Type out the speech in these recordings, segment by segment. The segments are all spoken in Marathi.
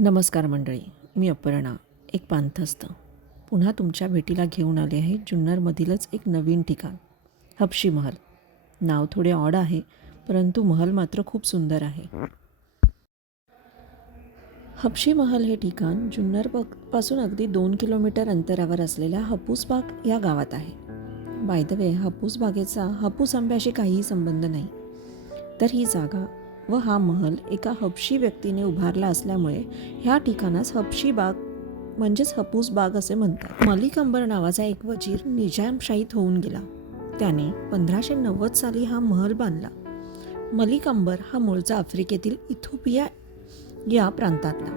नमस्कार मंडळी, मी अपर्णा, एक पांथस्थ पुन्हा तुमच्या भेटीला घेऊन आले आहे जुन्नरमधीलच एक नवीन ठिकाण, हबशी महल. नाव थोडे ऑड आहे, परंतु महल मात्र खूप सुंदर आहे. हबशी महल हे ठिकाण जुन्नरपासून अगदी 2 किलोमीटर अंतरावर असलेल्या हापूसबाग या गावात आहे. बाय द वे, हापूसबागेचा हापूस आंब्याशी काहीही संबंध नाही. तर ही जागा व हा महल एका हबशी व्यक्तीने उभारला असल्यामुळे ह्या ठिकाणास हबशी बाग म्हणजेच हापूस बाग असे म्हणतात. मलिक अंबर नावाचा एक वजीर निजामशाहीत होऊन गेला. त्याने 1590 साली हा महल बांधला. मलिक अंबर हा मूळचा आफ्रिकेतील इथिओपिया या प्रांतातला.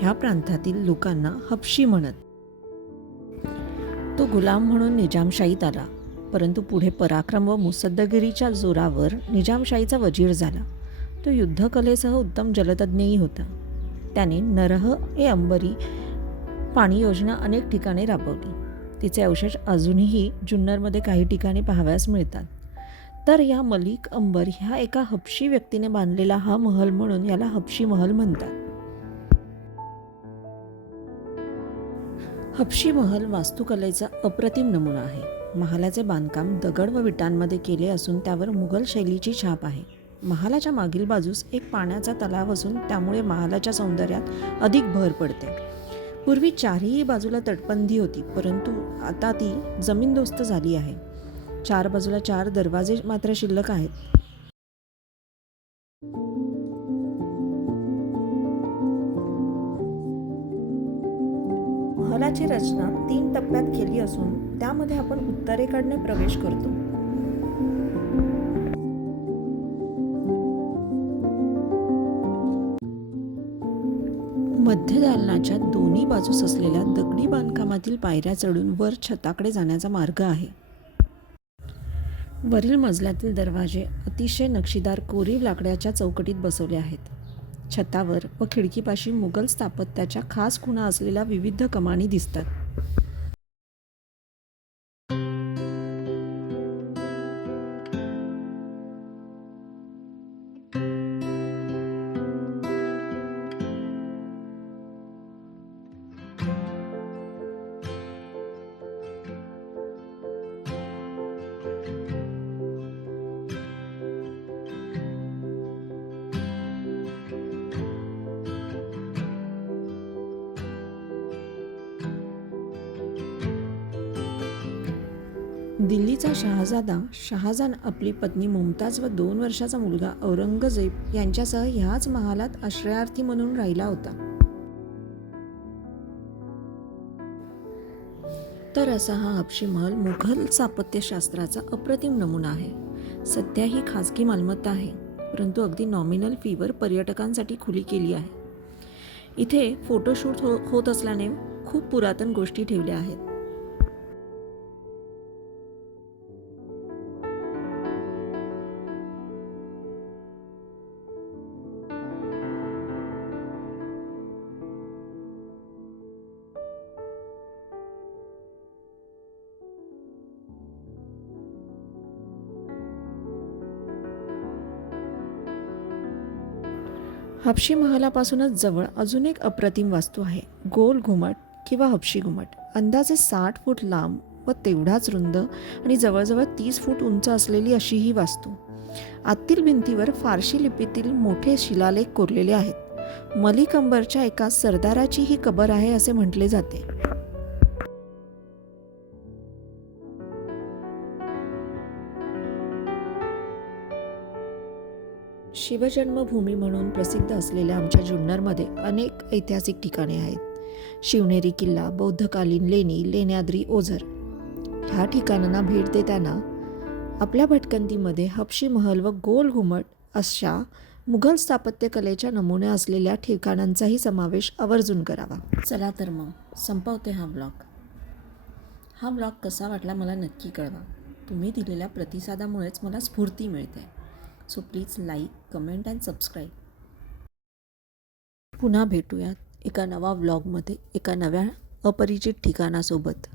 ह्या प्रांतातील लोकांना हबशी म्हणत. तो गुलाम म्हणून निजामशाहीत आला, परंतु पुढे पराक्रम व मुसद्दगिरीच्या जोरावर निजामशाहीचा वजीर झाला. तो युद्धकलेसह उत्तम जलतज्ञही होता. त्याने नरह ए अंबरी पाणी योजना अनेक ठिकाणी राबवली. तिचे अवशेष अजूनही जुन्नरमध्ये काही ठिकाणी पाहावयास मिळतात. तर या मलिक अंबर ह्या एका हबशी व्यक्तीने बांधलेला हा महल म्हणून याला हबशी महल म्हणतात. हबशी महल वास्तुकलेचा अप्रतिम नमुना आहे. महालाचे बांधकाम दगड व विटांमध्ये केले असून त्यावर मुघल शैलीची छाप आहे. महालाच्या मागील बाजूस एक पाण्याचा तलाव असून त्यामुळे महालाच्या सौंदर्यात अधिक भर पडते. पूर्वी चारही बाजूला तटबंदी होती, परंतु आता ती जमीनदोस्त झाली आहे. 4 बाजूला 4 दरवाजे मात्र शिल्लक आहेत. महलाची रचना 3 टप्प्यात केली असून त्यामध्ये आपण उत्तरेकडे प्रवेश करतो. मध्य दालनाच्या दोन्ही बाजूस असलेल्या दगडी बांधकामातील पायऱ्या चढून वर छताकडे जाण्याचा मार्ग आहे. वरील मजल्यातील दरवाजे अतिशय नक्षीदार कोरीव लाकडाच्या चौकटीत बसवले आहेत. छतावर व खिडकीपाशी मुघल स्थापत्याच्या खास खुणा असलेल्या विविध कमानी दिसतात. दिल्लीचा शहाजादा शहाजहान आपली पत्नी मुमताज व 2 वर्षाचा मुलगा औरंगजेब यांच्यासह ह्याच महालात आश्रयार्थी म्हणून राहिला होता. तर असा हा हबशी महल मुघल स्थापत्यशास्त्राचा अप्रतिम नमुना आहे. सध्या ही खाजगी मालमत्ता आहे, परंतु अगदी नॉमिनल फीवर पर्यटकांसाठी खुली केली आहे. इथे फोटोशूट होत असल्याने खूप पुरातन गोष्टी ठेवल्या आहेत. हबशी महालापासूनच जवळ अजून एक अप्रतिम वास्तू आहे, गोल घुमट किंवा हबशी घुमट. अंदाजे 60 फूट लांब व तेवढाच रुंद आणि जवळजवळ 30 फूट उंच असलेली अशी ही वास्तू. आतील भिंतीवर फारशी लिपीतील मोठे शिलालेख कोरलेले आहेत. मलिक अंबरच्या एका सरदाराची ही कबर आहे असे म्हटले जाते. शिवजन्मभूमी म्हणून प्रसिद्ध असलेल्या आमच्या जुन्नरमध्ये अनेक ऐतिहासिक ठिकाणे आहेत. शिवनेरी किल्ला, बौद्धकालीन लेणी, लेण्याद्री, ओझर ह्या ठिकाणांना भेट देताना आपल्या भटकंतीमध्ये हबशी महल व गोल घुमट अशा मुघल स्थापत्यकलेच्या नमुने असलेल्या ठिकाणांचाही समावेश आवर्जून करावा. चला तर मग संपवते हा ब्लॉग. हा ब्लॉग कसा वाटला मला नक्की कळवा. तुम्ही दिलेल्या प्रतिसादामुळेच मला स्फूर्ती मिळते. So please like, comment and subscribe. पुन्हा भेटूयात एका नवा व्लॉगमध्ये एका नव्या अपरिचित ठिकाणासोबत.